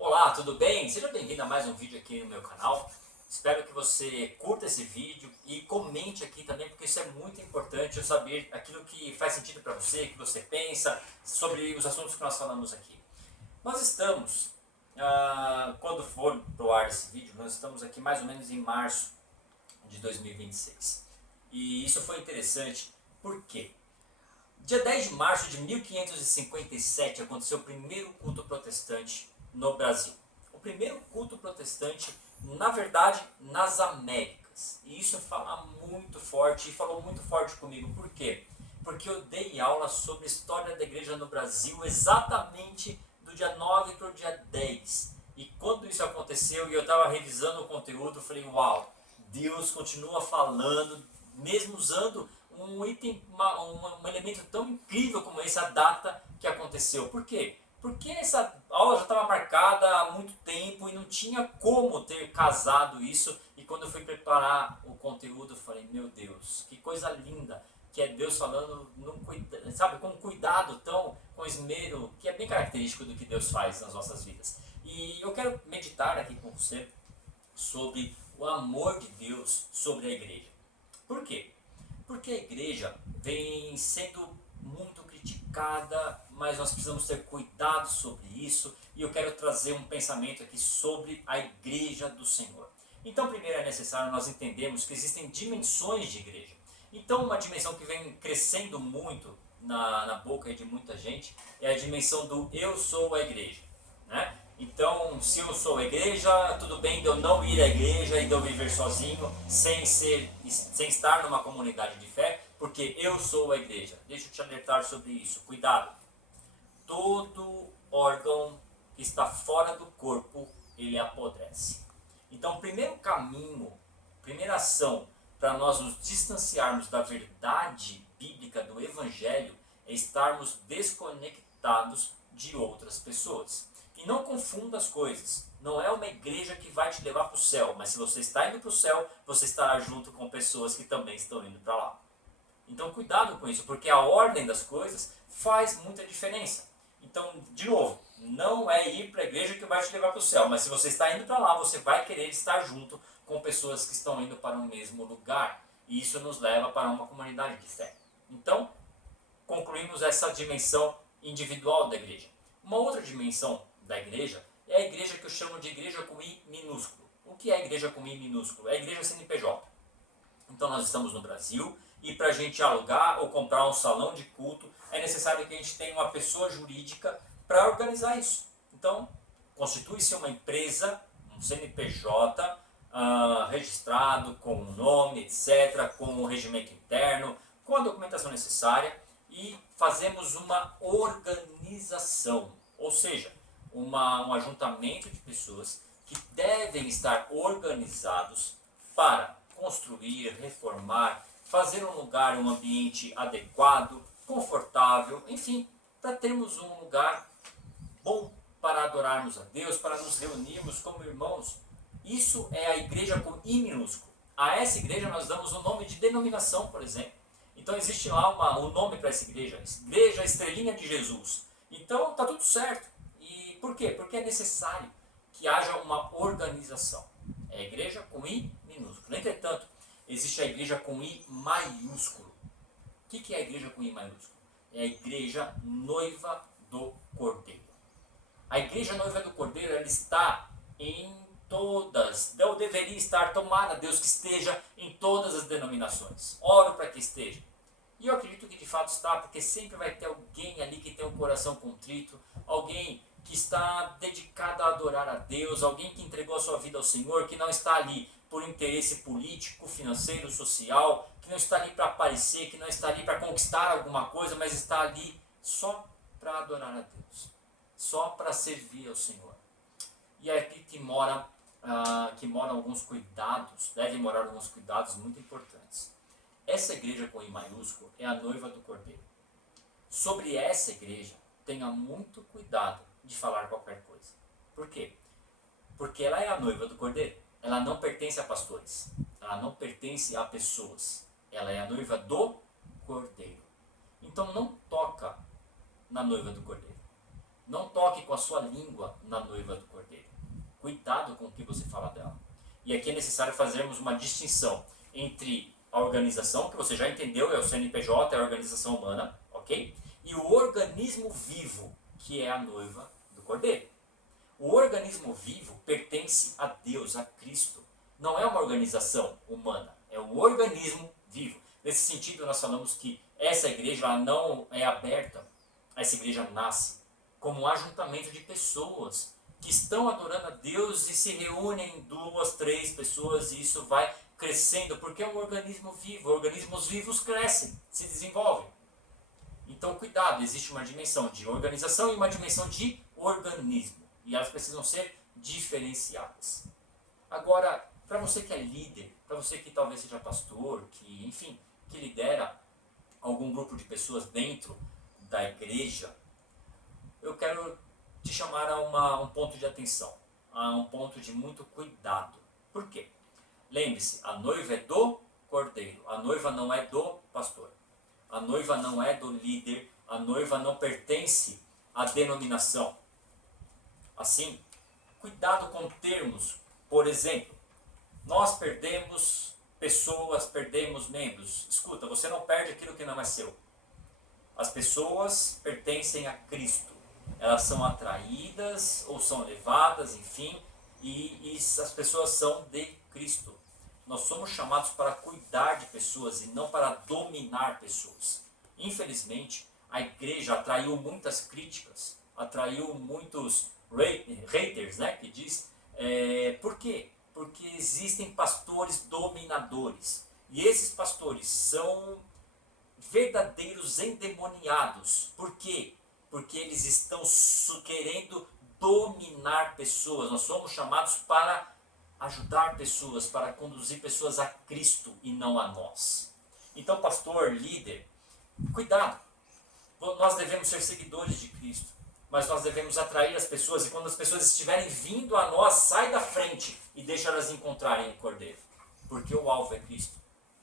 Olá, tudo bem? Seja bem-vindo a mais um vídeo aqui no meu canal. Espero que você curta esse vídeo e comente aqui também, porque isso é muito importante, eu saber aquilo que faz sentido para você, que você pensa sobre os assuntos que nós falamos aqui. Nós estamos, quando for pro ar esse vídeo, nós estamos aqui mais ou menos em março de 2026. E isso foi interessante, por quê? Dia 10 de março de 1557 aconteceu o primeiro culto protestante no Brasil. O primeiro culto protestante, na verdade, nas Américas. E isso fala muito forte, e falou muito forte comigo. Por quê? Porque eu dei aula sobre a história da igreja no Brasil exatamente do dia 9 para o dia 10. E quando isso aconteceu e eu estava revisando o conteúdo, eu falei, uau, Deus continua falando, mesmo usando um item, um elemento tão incrível como esse, a data que aconteceu. Por quê? Porque essa aula já estava marcada há muito tempo e não tinha como ter casado isso. E quando eu fui preparar o conteúdo, eu falei, meu Deus, que coisa linda, que é Deus falando, sabe, com cuidado, tão com esmero, que é bem característico do que Deus faz nas nossas vidas. E eu quero meditar aqui com você sobre o amor de Deus sobre a igreja. Por quê? Porque a igreja vem sendo muito criticada, mas nós precisamos ter cuidado sobre isso, e eu quero trazer um pensamento aqui sobre a igreja do Senhor. Então, primeiro é necessário nós entendermos que existem dimensões de igreja. Então, uma dimensão que vem crescendo muito na boca de muita gente é a dimensão do eu sou a igreja, né? Então, se eu sou a igreja, tudo bem de eu não ir à igreja e de eu viver sozinho, sem estar numa comunidade de fé, porque eu sou a igreja. Deixa eu te alertar sobre isso. Cuidado. Todo órgão que está fora do corpo, ele apodrece. Então, o primeiro caminho, primeira ação para nós nos distanciarmos da verdade bíblica do evangelho é estarmos desconectados de outras pessoas. E não confunda as coisas. Não é uma igreja que vai te levar para o céu, mas se você está indo para o céu, você estará junto com pessoas que também estão indo para lá. Então cuidado com isso, porque a ordem das coisas faz muita diferença. Então, de novo, não é ir para a igreja que vai te levar para o céu, mas se você está indo para lá, você vai querer estar junto com pessoas que estão indo para o mesmo lugar. E isso nos leva para uma comunidade de fé. Então, concluímos essa dimensão individual da igreja. Uma outra dimensão da igreja é a igreja que eu chamo de igreja com I minúsculo. O que é a igreja com I minúsculo? É a igreja CNPJ. Então nós estamos no Brasil e para a gente alugar ou comprar um salão de culto é necessário que a gente tenha uma pessoa jurídica para organizar isso. Então constitui-se uma empresa, um CNPJ registrado com o nome, etc., com o regimento interno, com a documentação necessária e fazemos uma organização, ou seja, um ajuntamento de pessoas que devem estar organizados para construir, reformar, fazer um lugar, um ambiente adequado, confortável, enfim, para termos um lugar bom para adorarmos a Deus, para nos reunirmos como irmãos. Isso é a igreja com I minúsculo. A essa igreja nós damos o nome de denominação, por exemplo. Então existe lá um nome para essa igreja, Igreja Estrelinha de Jesus. Então está tudo certo. E por quê? Porque é necessário que haja uma organização. É a igreja com I minúsculo. Entretanto, existe a igreja com I maiúsculo. O que é a igreja com I maiúsculo? É a igreja noiva do Cordeiro. A igreja noiva do Cordeiro, ela está em todas, ou deveria estar, tomara Deus que esteja em todas as denominações. Oro para que esteja. E eu acredito que de fato está, porque sempre vai ter alguém ali que tem um coração contrito, alguém que está dedicado a adorar a Deus, alguém que entregou a sua vida ao Senhor, que não está ali por interesse político, financeiro, social, que não está ali para aparecer, que não está ali para conquistar alguma coisa, mas está ali só para adorar a Deus, só para servir ao Senhor. E é aqui que moram alguns cuidados, devem morar alguns cuidados muito importantes. Essa igreja com I maiúsculo é a noiva do Cordeiro. Sobre essa igreja, tenha muito cuidado de falar qualquer coisa. Por quê? Porque ela é a noiva do Cordeiro. Ela não pertence a pastores. Ela não pertence a pessoas. Ela é a noiva do Cordeiro. Então não toca na noiva do Cordeiro. Não toque com a sua língua na noiva do Cordeiro. Cuidado com o que você fala dela. E aqui é necessário fazermos uma distinção entre a organização, que você já entendeu, é o CNPJ, é a organização humana, ok? E o organismo vivo, que é a noiva do Cordeiro. O organismo vivo pertence a Deus, a Cristo. Não é uma organização humana, é um organismo vivo. Nesse sentido, nós falamos que essa igreja ela não é aberta, essa igreja nasce como um ajuntamento de pessoas que estão adorando a Deus e se reúnem em 2, 3 pessoas e isso vai crescendo, porque é um organismo vivo. Organismos vivos crescem, se desenvolvem. Então, cuidado, existe uma dimensão de organização e uma dimensão de organismo. E elas precisam ser diferenciadas. Agora, para você que é líder, para você que talvez seja pastor, que, enfim, que lidera algum grupo de pessoas dentro da igreja, eu quero te chamar a um ponto de atenção, a um ponto de muito cuidado. Por quê? Lembre-se, a noiva é do cordeiro, a noiva não é do pastor, a noiva não é do líder, a noiva não pertence à denominação. Assim, cuidado com termos. Por exemplo, nós perdemos pessoas, perdemos membros. Escuta, você não perde aquilo que não é seu. As pessoas pertencem a Cristo. Elas são atraídas ou são levadas, enfim, e as pessoas são de Cristo. Nós somos chamados para cuidar de pessoas e não para dominar pessoas. Infelizmente, a igreja atraiu muitas críticas, atraiu muitos haters, né, que diz, por quê? Porque existem pastores dominadores. E esses pastores são verdadeiros endemoniados. Por quê? Porque eles estão querendo dominar pessoas. Nós somos chamados para ajudar pessoas, para conduzir pessoas a Cristo e não a nós. Então, pastor, líder, cuidado. Nós devemos ser seguidores de Cristo, mas nós devemos atrair as pessoas, e quando as pessoas estiverem vindo a nós, sai da frente e deixa elas encontrarem o Cordeiro. Porque o alvo é Cristo.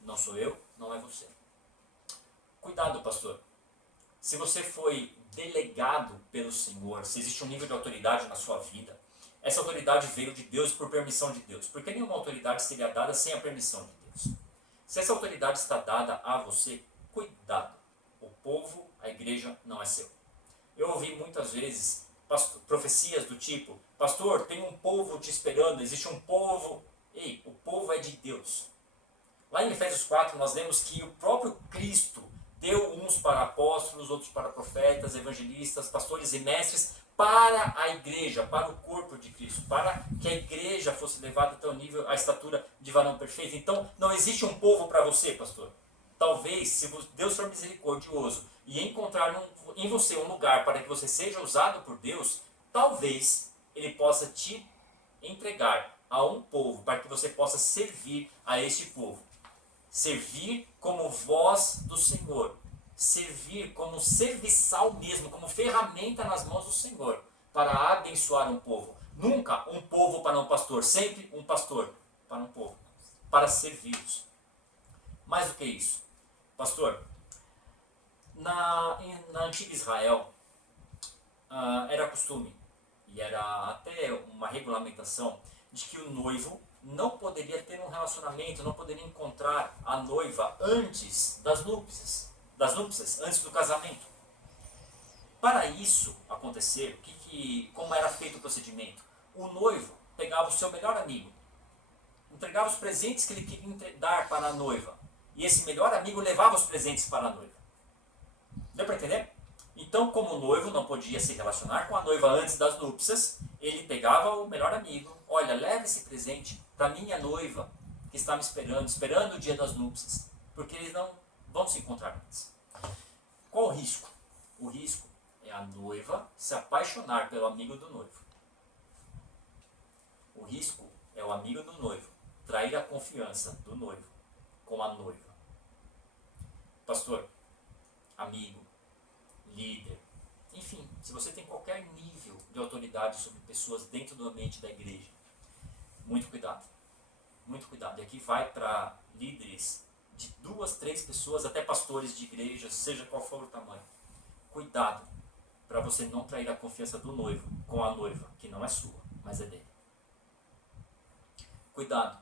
Não sou eu, não é você. Cuidado, pastor. Se você foi delegado pelo Senhor, se existe um nível de autoridade na sua vida, essa autoridade veio de Deus por permissão de Deus. Porque nenhuma autoridade seria dada sem a permissão de Deus. Se essa autoridade está dada a você, cuidado. O povo, a igreja, não é seu. Eu ouvi muitas vezes profecias do tipo, pastor, tem um povo te esperando, existe um povo. Ei, o povo é de Deus. Lá em Efésios 4 nós lemos que o próprio Cristo deu uns para apóstolos, outros para profetas, evangelistas, pastores e mestres, para a igreja, para o corpo de Cristo, para que a igreja fosse levada até o nível, a estatura de varão perfeito. Então, não existe um povo para você, pastor. Talvez, se Deus for misericordioso e encontrar em você um lugar para que você seja usado por Deus, talvez Ele possa te entregar a um povo, para que você possa servir a este povo. Servir como voz do Senhor. Servir como serviçal mesmo, como ferramenta nas mãos do Senhor, para abençoar um povo. Nunca um povo para um pastor, sempre um pastor para um povo, para servi-los. Mais do que isso, pastor, na antiga Israel, era costume, e era até uma regulamentação, de que o noivo não poderia ter um relacionamento, não poderia encontrar a noiva antes das núpcias, antes do casamento. Para isso acontecer, como era feito o procedimento? O noivo pegava o seu melhor amigo, entregava os presentes que ele queria dar para a noiva, e esse melhor amigo levava os presentes para a noiva. Deu para entender? Então, como o noivo não podia se relacionar com a noiva antes das núpcias, ele pegava o melhor amigo, olha, leva esse presente para minha noiva, que está me esperando o dia das núpcias, porque eles não vão se encontrar antes. Qual o risco? O risco é a noiva se apaixonar pelo amigo do noivo. O risco é o amigo do noivo trair a confiança do noivo com a noiva. Pastor, amigo, líder, enfim, se você tem qualquer nível de autoridade sobre pessoas dentro do ambiente da igreja, muito cuidado. Muito cuidado. E aqui vai para líderes de 2, 3 pessoas, até pastores de igrejas, seja qual for o tamanho. Cuidado. para você não trair a confiança do noivo com a noiva, que não é sua, mas é dele. Cuidado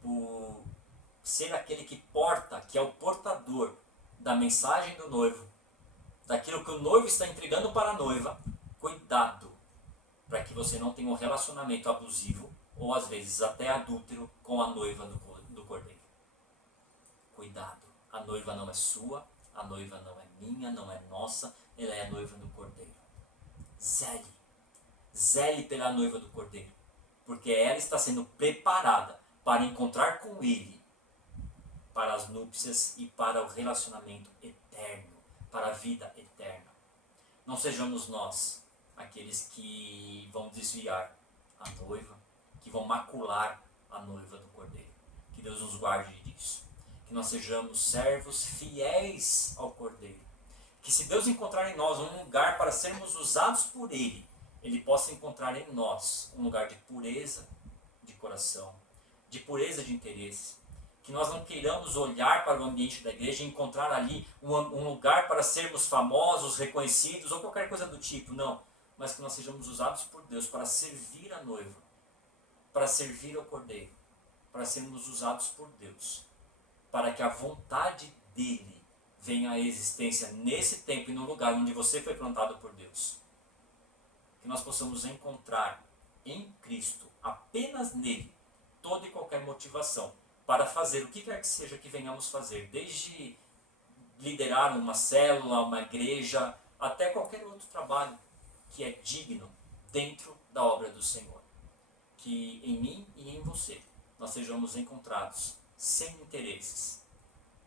por ser aquele que porta, que é o portador da mensagem do noivo, daquilo que o noivo está entregando para a noiva. Cuidado para que você não tenha um relacionamento abusivo ou às vezes até adúltero com a noiva do cordeiro. Cuidado, a noiva não é sua, a noiva não é minha, não é nossa, ela é a noiva do cordeiro. Zele pela noiva do cordeiro, porque ela está sendo preparada para encontrar com ele, para as núpcias e para o relacionamento eterno, para a vida eterna. Não sejamos nós aqueles que vão desviar a noiva, que vão macular a noiva do cordeiro. Que Deus nos guarde disso. Que nós sejamos servos fiéis ao cordeiro. Que se Deus encontrar em nós um lugar para sermos usados por ele, ele possa encontrar em nós um lugar de pureza de coração, de pureza de interesse. Que nós não queiramos olhar para o ambiente da igreja e encontrar ali um lugar para sermos famosos, reconhecidos ou qualquer coisa do tipo, não. Mas que nós sejamos usados por Deus para servir a noiva, para servir ao cordeiro, para sermos usados por Deus, para que a vontade dele venha à existência nesse tempo e no lugar onde você foi plantado por Deus. Que nós possamos encontrar em Cristo, apenas nele, toda e qualquer motivação para fazer o que quer que seja que venhamos fazer, desde liderar uma célula, uma igreja, até qualquer outro trabalho que é digno dentro da obra do Senhor. Que em mim e em você nós sejamos encontrados sem interesses,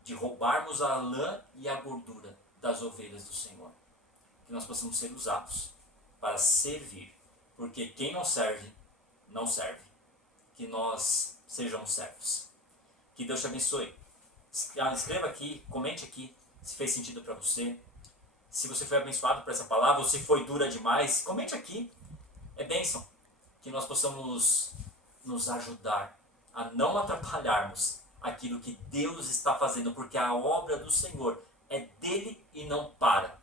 de roubarmos a lã e a gordura das ovelhas do Senhor. Que nós possamos ser usados para servir, porque quem não serve, não serve. Que nós sejamos servos. Que Deus te abençoe. Escreva aqui, comente aqui se fez sentido para você. Se você foi abençoado por essa palavra ou se foi dura demais, comente aqui. É bênção. Que nós possamos nos ajudar a não atrapalharmos aquilo que Deus está fazendo, porque a obra do Senhor é dele e não para.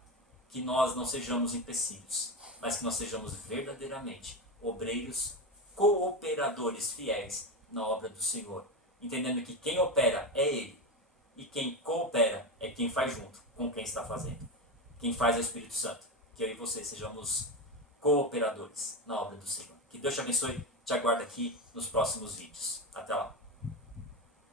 Que nós não sejamos empecilhos, mas que nós sejamos verdadeiramente obreiros, cooperadores fiéis na obra do Senhor. Entendendo que quem opera é ele e quem coopera é quem faz junto com quem está fazendo. Quem faz é o Espírito Santo. Que eu e você sejamos cooperadores na obra do Senhor. Que Deus te abençoe. Te aguardo aqui nos próximos vídeos. Até lá.